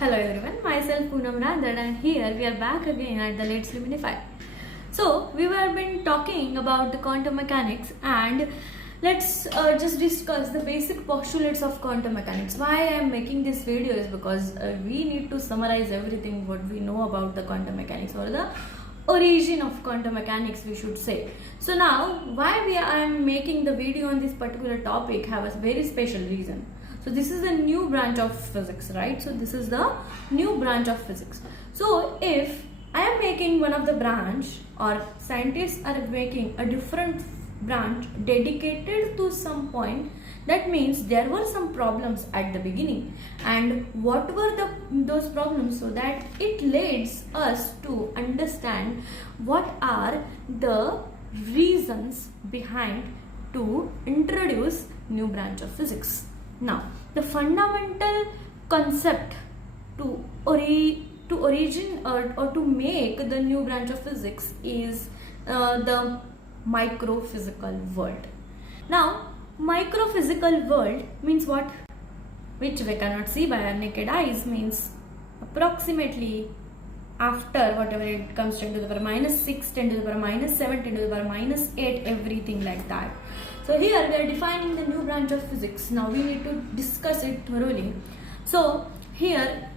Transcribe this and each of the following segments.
Hello everyone, myself Poonam Randhar and here we are back again at the Let's Luminify. So we have been talking about the quantum mechanics and let's just discuss the basic postulates of quantum mechanics. Why I am making this video is because we need to summarize everything what we know about the quantum mechanics or the origin of quantum mechanics we should say. So now why I am making the video on this particular topic have a very special reason. So this is a new branch of physics, right? So this is the new branch of physics. So if I am making one of the branch or scientists are making a different branch dedicated to some point, that means there were some problems at the beginning, and what were those problems, so that it leads us to understand what are the reasons behind to introduce new branch of physics. Now the fundamental concept to origin or to make the new branch of physics is the microphysical world. Now microphysical world means what? Which we cannot see by our naked eyes, means approximately after whatever it comes 10 to the power minus 6, 10 to the power minus 7, 10 to the power minus 8, everything like that. So here we are defining the new branch of physics. Now we need to discuss it thoroughly. So here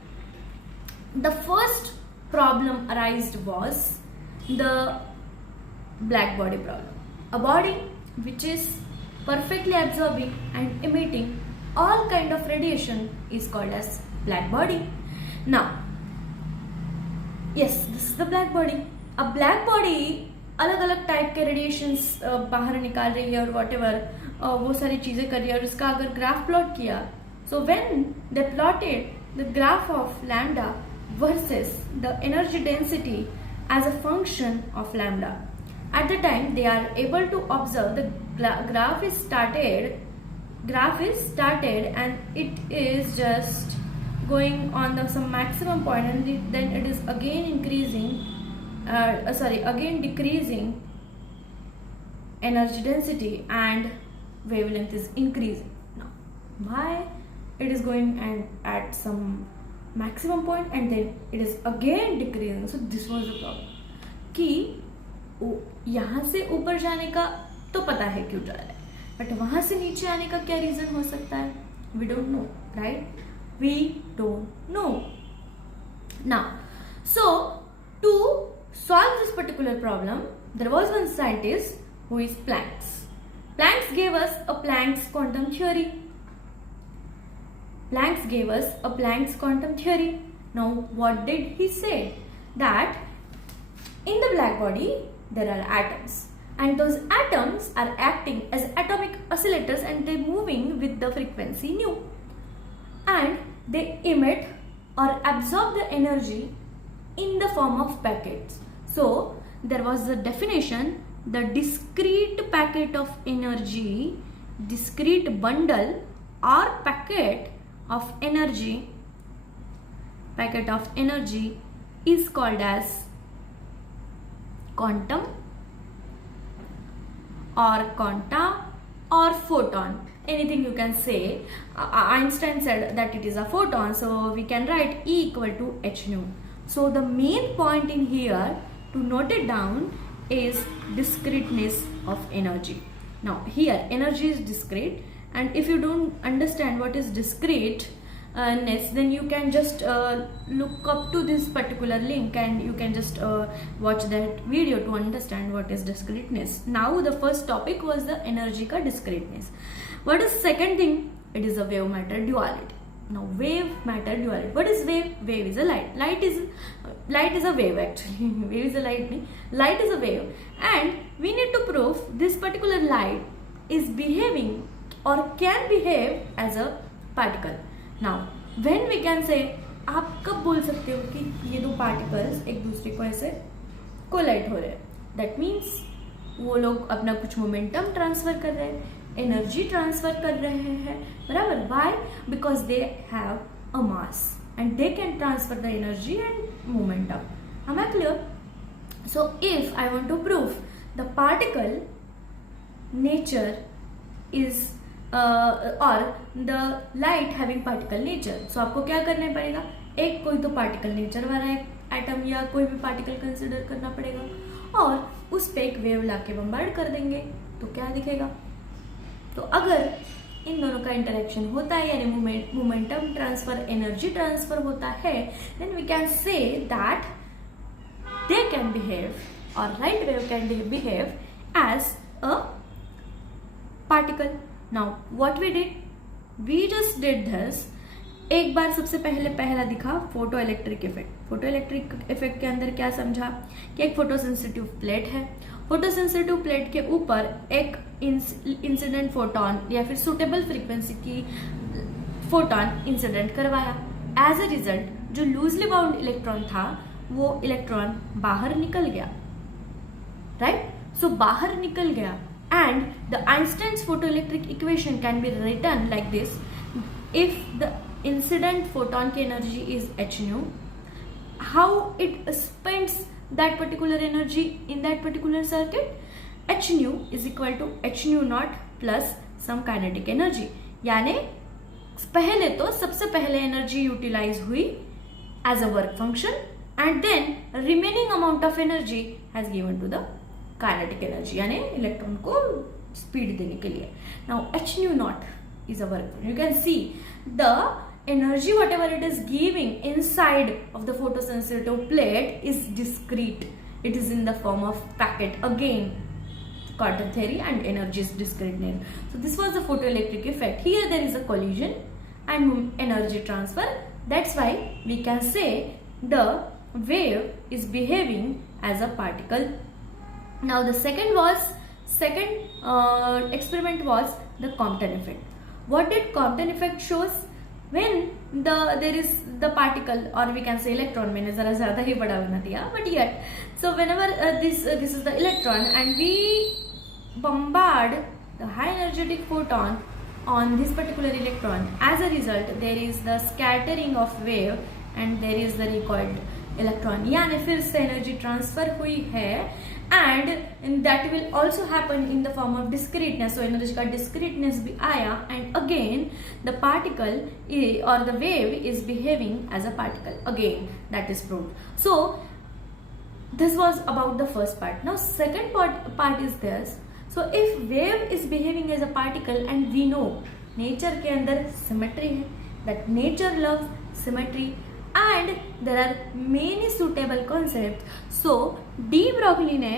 the first problem arised was the black body problem. A body which is perfectly absorbing and emitting all kind of radiation is called as black body. Now yes, this is the black body. A black body अलग अलग type के radiations बाहर निकाल रही है और whatever वो सारी चीजें कर रही है, और इसका अगर ग्राफ प्लॉट किया, so when they plotted the graph of lambda versus the energy density as a function of lambda, at the time they are able to observe the graph is started and it is just going on some maximum point, and then it is again increasing again decreasing energy density and wavelength is increasing. Now why it is going and at some maximum point and then it is again decreasing? So this was the problem कि यहाँ से ऊपर जाने का तो पता है क्यों जा रहा है, बट वहां से नीचे आने का क्या रीजन हो सकता है? We don't know, right? We don't know. Now, so to solve this particular problem, there was one scientist who is Planck. Planck gave us a Planck's quantum theory. Now, what did he say? That in the black body there are atoms, and those atoms are acting as atomic oscillators and they're moving with the frequency nu, and they emit or absorb the energy in the form of packets. So there was a definition: the discrete packet of energy, discrete bundle or packet of energy is called as quantum or quanta or photon. Anything you can say. Einstein said that it is a photon, so we can write E equal to h nu. So the main point in here to note it down is discreteness of energy. Now here energy is discrete, and if you don't understand what is discreteness, then you can just look up to this particular link and you can just watch that video to understand what is discreteness. Now the first topic was the energy ka discreteness. What is second thing? It is a wave matter duality. Now wave matter duality. What is wave? Wave is a light. Light is a wave actually. Wave is a light. Light is a wave, and we need to prove this particular light is behaving or can behave as a particle. Now when we can say, आप कब बोल सकते हो कि ये दो particles एक दूसरे को ऐसे कोलाइड हो रहे हैं? दैट मीन्स वो लोग अपना कुछ मोमेंटम ट्रांसफर कर रहे हैं, एनर्जी ट्रांसफर कर रहे हैं, बराबर? Why? Because they have a mass and they can transfer the energy and momentum. Am I clear? So if I want to prove the particle nature is or the light having particle nature, so आपको क्या करना पड़ेगा? एक कोई तो particle nature वाला atom या कोई भी पार्टिकल कंसिडर करना पड़ेगा और उस पे एक वेव लाके बम्बार्ड कर देंगे तो क्या दिखेगा। तो अगर इन दोनों का इंटरेक्शन होता है यानी मोमेंटम ट्रांसफर, एनर्जी ट्रांसफर होता है, then we can say that they can behave और right wave can behave as a particle. Now what we did, we just did this. एक बार सबसे पहले पहला दिखा photo electric effect. Photo electric effect के अंदर क्या समझा कि एक फोटोसेंसिटिव प्लेट है, फोटोसेंसिटिव प्लेट के ऊपर एक इंसिडेंट फोटोन या फिर सुटेबल फ्रीक्वेंसी की फोटोन इंसिडेंट करवाया। एज अ रिजल्ट जो लूजली बाउंड इलेक्ट्रॉन था वो इलेक्ट्रॉन बाहर निकल गया, राइट। सो बाहर निकल गया and the Einstein's photoelectric equation can be written like this. If the incident photon की energy is h nu, how it spends that particular energy in that particular circuit, h nu is equal to h nu naught plus some kinetic energy। यानी पहले तो सबसे पहले energy utilize हुई as a work function and then remaining amount of energy has given to the kinetic energy यानी electron को speed देने के लिए। Now h nu naught is a work, you can see the energy whatever it is giving inside of the photosensitive plate is discrete, it is in the form of packet, again quantum theory and energy is discrete. So this was the photoelectric effect. Here there is a collision and energy transfer, that's why we can say the wave is behaving as a particle. Now the second experiment was the Compton effect. What did Compton effect shows? When there is the particle or we can say electron, मैंने जरा ज़्यादा ही बड़ा बना दिया, but yet so whenever this is the electron and we bombard the high energetic photon on this particular electron, as a result there is the scattering of wave and there is the recoiled electron, यानी फिर से energy transfer हुई है and that will also happen in the form of discreteness. So energy का discreteness भी आया and again the particle or the wave is behaving as a particle, again that is proved. So this was about the first part. Now second part is this. So if wave is behaving as a particle and we know nature के अंदर symmetry है, that nature loves symmetry and there are many suitable concepts. So de Broglie ने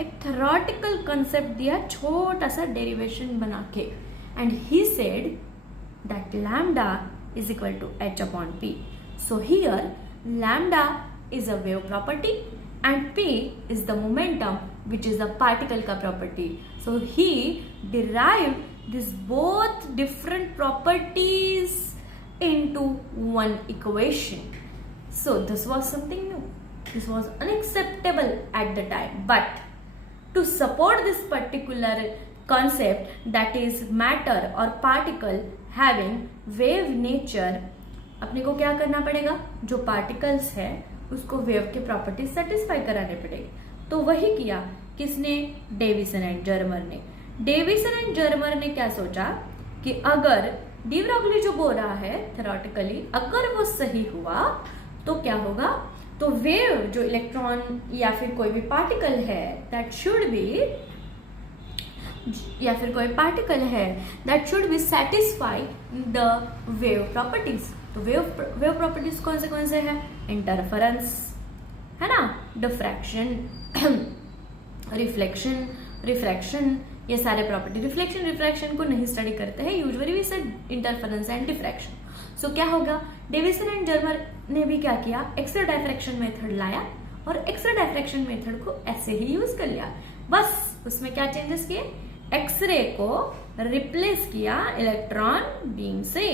एक theoretical concept दिया छोटा सा derivation बना के and he said that lambda is equal to h upon p. So here lambda is a wave property and p is the momentum which is the particle का property. So he derived this both different properties into one equation. So this was something new. This was unacceptable at the time. But to support this particular concept, that is matter or particle having wave nature, अपने को क्या करना पड़ेगा, जो particles है उसको wave के properties satisfy कराने पड़ेगी. तो वही किया किसने, डेविसन एंड जर्मर ने. डेविसन एंड जर्मर ने क्या सोचा कि अगर डी ब्रॉगली जो बोल रहा है थ्योरेटिकली अगर वो सही हुआ तो क्या होगा, तो वेव जो इलेक्ट्रॉन या फिर कोई भी पार्टिकल है दैट शुड बी या फिर कोई पार्टिकल है that should be satisfy the wave properties. तो वेव प्रॉपर्टीज कौन से है, इंटरफेरेंस है ना, डिफ्रैक्शन, रिफ्लेक्शन, रिफ्रैक्शन, ये सारे प्रॉपर्टी. रिफ्लेक्शन रिफ्रैक्शन को नहीं स्टडी करते हैं usually, we said interference and diffraction. So क्या होगा, डेविसन एंड जर्मर ने भी क्या किया, एक्सरे डायफ्रैक्शन मेथड लाया और एक्सरे डायफ्रैक्शन मेथड को ऐसे ही यूज कर लिया. बस उसमें क्या चेंजेस किए, एक्सरे को रिप्लेस किया इलेक्ट्रॉन बीम से.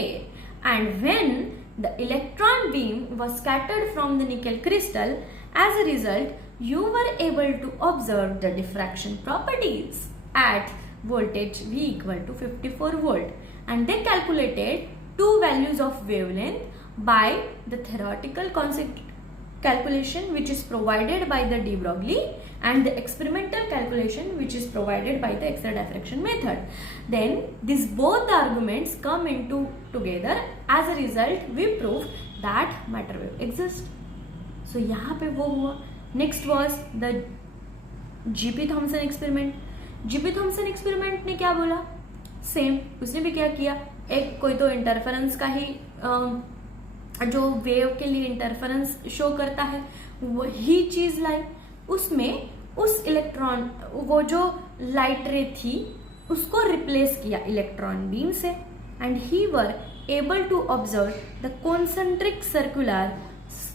And when the electron beam was scattered from the nickel crystal, as a result you were able to observe the diffraction properties at voltage V equal to 54 volt, and they calculated two values of wavelength by the theoretical concept calculation which is provided by the de Broglie and the experimental calculation which is provided by the X-ray diffraction method. Then these both arguments come into together. As a result we prove that matter wave exists. So यहाँ पे वो हुआ. Next was the GP Thomson experiment. GP Thomson experiment ने क्या बोला? Same, उसने भी क्या किया, एक कोई तो इंटरफेरेंस का ही जो वेव के लिए इंटरफेरेंस शो करता है वही चीज लाई. उसमें उस इलेक्ट्रॉन, वो जो लाइट रे थी उसको रिप्लेस किया इलेक्ट्रॉन बीम से, and he were able to observe the concentric circular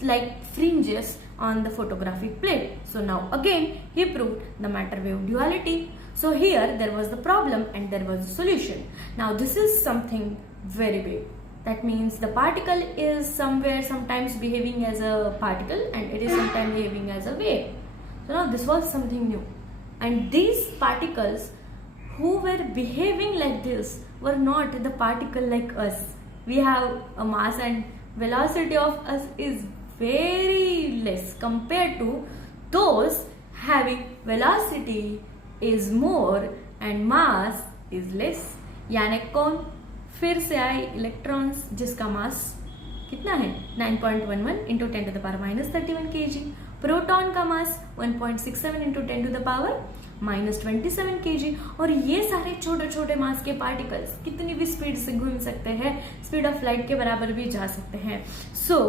like fringes on the photographic plate. So now again he proved the matter wave duality. So here there was the problem and there was the solution. Now this is something very big. That means the particle is somewhere sometimes behaving as a particle and it is sometimes behaving as a wave. So now this was something new. And these particles who were behaving like this were not the particle like us. We have a mass and velocity of us is very less compared to those having velocity is more and mass is less. यानी कौन? फिर से आए electrons जिसका मास कितना है 9.11 into 10 to the power -31 kg. Proton का mass 1.67 into 10 to the power -27 kg. और ये सारे छोटे छोटे मास के पार्टिकल्स कितनी भी स्पीड से घूम सकते हैं, स्पीड ऑफ लाइट के बराबर भी जा सकते हैं. So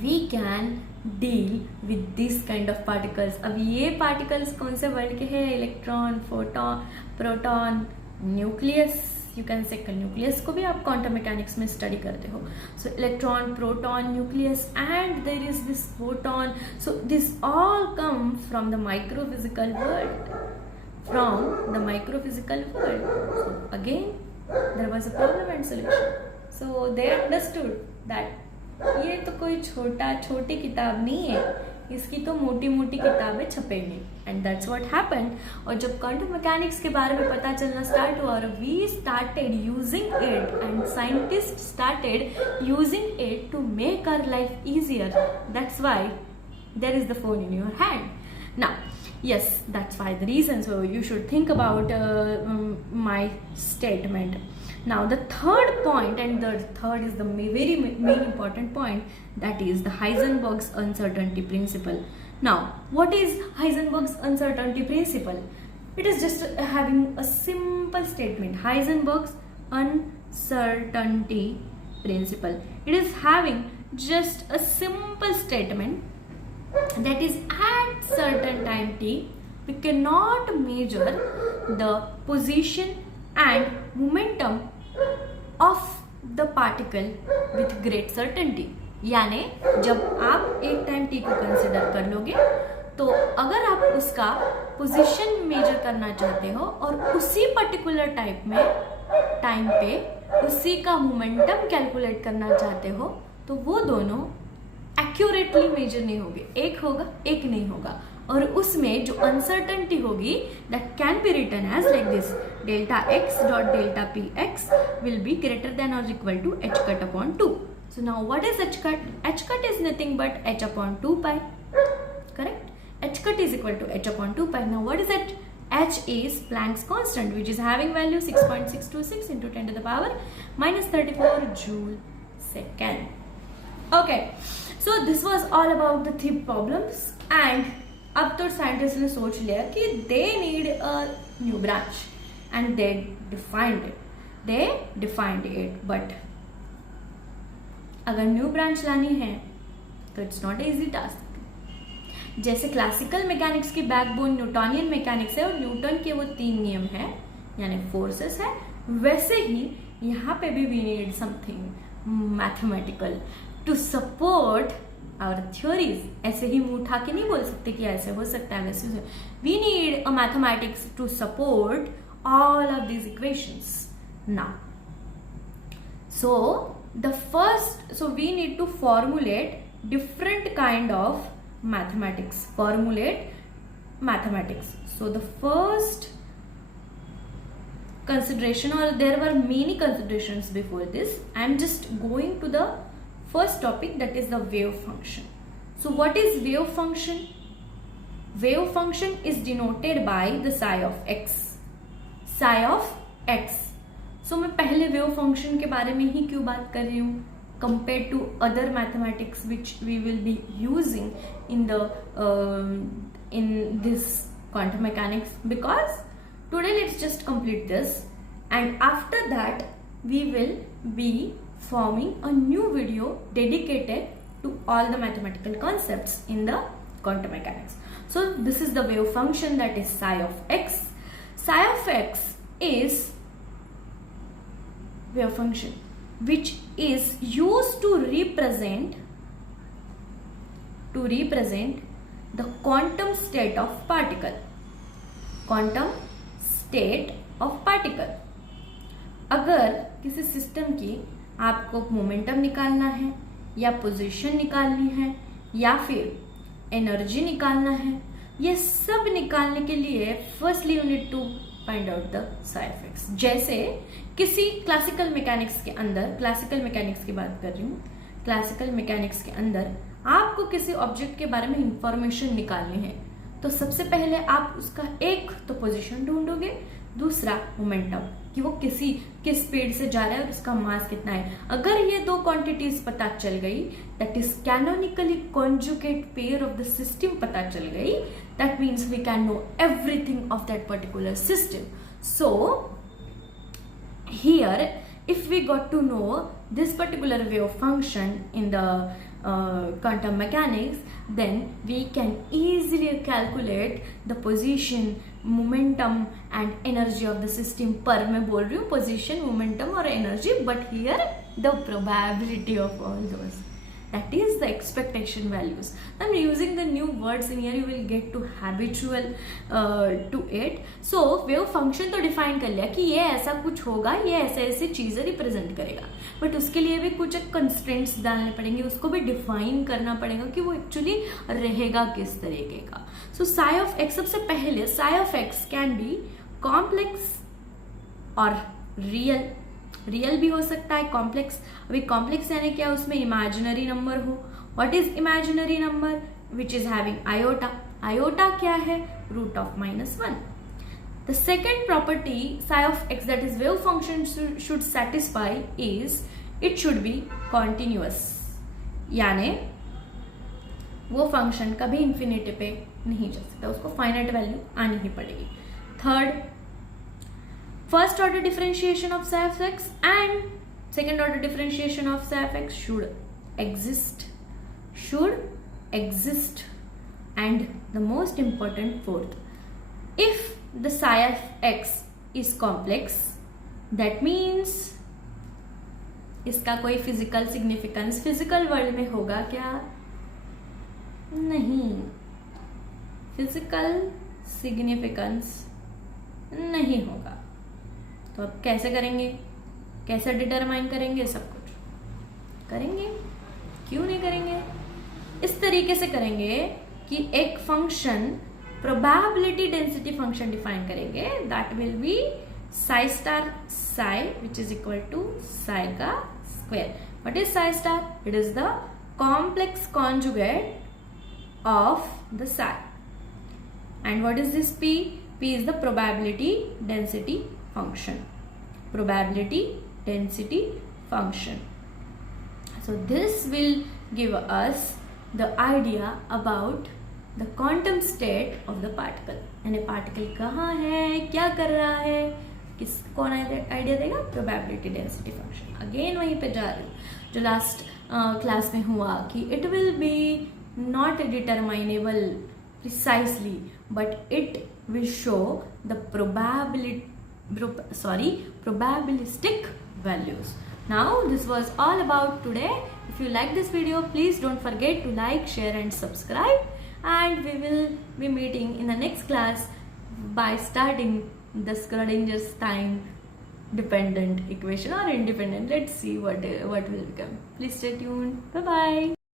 we can deal with this kind of particles. अब ये पार्टिकल्स कौन से वर्ल्ड के हैं? Electron, photon, proton, nucleus. You can say nucleus को भी आप क्वांटम मैकेनिक्स में स्टडी करते हो. So electron, proton, nucleus and there is this photon. So this all come from the microphysical world, from the microphysical world. So again there was a problem and solution. So they understood that ये तो कोई छोटी किताब नहीं है, इसकी तो मोटी मोटी किताबें छपेंगी. And that's what happened. और जब क्वांटम मैकेनिक्स के बारे में पता चलना स्टार्ट हुआ और we started using it and scientist started using it to make our life easier, that's why there is the phone in your hand. Now, yes, that's why the reason. So you should think about my statement. Now the third point, and the third is the very main important point, that is the Heisenberg's uncertainty principle. Now, what is Heisenberg's uncertainty principle? It is just having a simple statement. Heisenberg's uncertainty principle. It is having just a simple statement. That is, at certain time t, we cannot measure the position and momentum of the particle with great certainty. यानी जब आप एक time t को consider कर लोगे तो अगर आप उसका पोजीशन मेजर करना चाहते हो और उसी पर्टिकुलर टाइम पे उसी का मोमेंटम कैलकुलेट करना चाहते हो तो वो दोनों एक्यूरेटली मेजर नहीं होंगे. एक होगा, एक नहीं होगा. और उसमें जो अनसर्टेनिटी होगी that can be written as like this: delta X dot delta P X will be greater than और equal to h cut upon 2. So now what is h cut? h cut is nothing but h upon 2 pi. Correct? h cut is equal to h upon 2 pi. Now what is it? H is Planck's constant, which is having value 6.626 into 10 to the power minus 34 joule second. Okay, so this was all about the 3 problems. And अब तो scientist ने सोच लिया कि they need a new branch and they defined it. But अगर new branch लानी है तो इट्स नॉट इजी टास्क. जैसे क्लासिकल मैकेनिक्स की बैकबोन न्यूटोनियन मैकेनिक्स है और न्यूटन के वो 3 नियम है यानी फोर्सेस है, वैसे ही यहाँ पे भी we need something mathematical to support our theories. ऐसे ही मुंह उठा के नहीं बोल सकते कि ऐसे हो सकता है वैसे. We need a mathematics to support all of these equations. Now, so we need to formulate different kind of mathematics. So the first consideration, or there were many considerations before this, I am just going to the first topic, that is the wave function. So what is wave function? wave function is denoted by the psi of x. psi of x. So मैं पहले wave function के बारे में ही क्यों बात कर रही हूँ compared to other mathematics which we will be using in the in this quantum mechanics, because today let's just complete this and after that we will be forming a new video dedicated to all the mathematical concepts in the quantum mechanics. So this is the wave function, that is psi of x. Psi of x is wave function which is used to represent the quantum state of particle. Quantum state of particle. अगर किसी system की आपको momentum निकालना है या position निकालनी है या फिर एनर्जी निकालना है, ये सब निकालने के लिए firstly you need to find out the psi of x. जैसे किसी क्लासिकल मैकेनिक्स के अंदर, क्लासिकल मैकेनिक्स की बात कर रही हूँ, क्लासिकल मैकेनिक्स के अंदर आपको किसी ऑब्जेक्ट के बारे में इंफॉर्मेशन निकालनी है तो सबसे पहले आप उसका एक तो पोजीशन ढूंढोगे, दूसरा मोमेंटम कि वो किस स्पीड से जा रहा है और उसका मास कितना है. अगर ये दो क्वांटिटीज पता चल गई, that is canonically conjugate pair of the system पता चल गई, that means we can know everything of that particular system. So here if we got to know this particular wave function in the quantum mechanics, then we can easily calculate the position, momentum and energy of the system. पर मैं बोल रही हूँ position, momentum और energy, but here the probability of all those, that is the expectation values. I'm using the new words in here, you will get to habitual to it. So wave function तो define कर लिया कि ये ऐसा कुछ होगा, ये ऐसे ऐसे चीजें रिप्रेजेंट करेगा, बट उसके लिए भी कुछ कंस्ट्रेंट्स डालने पड़ेंगे, उसको भी डिफाइन करना पड़ेगा कि वो एक्चुअली रहेगा किस तरीके का. सो psi of x, सबसे पहले psi of x can be complex और रियल भी हो सकता है, कॉम्प्लेक्स. अभी कॉम्प्लेक्स यानी क्या, उसमें इमेजिनरी नंबर हो. What is imaginary number? Which is having iota. Iota क्या है? Root of -1. The second property psi of x that is wave function should satisfy is it should be continuous, यानी वो function कभी infinity पे नहीं जा सकता, उसको फाइनाइट वैल्यू आनी ही पड़ेगी. Third, first order differentiation of psi of x and second order differentiation of psi of x should exist. And the most important, fourth, if the psi of x is complex, that means इसका कोई physical significance physical world में होगा क्या? नहीं, physical significance नहीं होगा. तो अब कैसे करेंगे, कैसे डिटरमाइन करेंगे? सब कुछ करेंगे, क्यों नहीं करेंगे? इस तरीके से करेंगे कि एक function probability density function define करेंगे, that will be psi star psi which is equal to psi का square. What is psi star? It is the complex conjugate of the psi. And what is this p? p is the probability density function. Probability density function. So this will give us the idea about the quantum state of the particle. यानी particle कहाँ है, क्या कर रहा है, कौन idea देगा? Probability density function. Again वहीं पे जा रही हूँ जो लास्ट क्लास में हुआ कि it will be not determinable precisely, but it will show the probabilistic values. Now this was all about today. If you like this video, please don't forget to like, share and subscribe, and we will be meeting in the next class by starting the Schrodinger's time dependent equation or independent. Let's see what will become. Please stay tuned. Bye bye.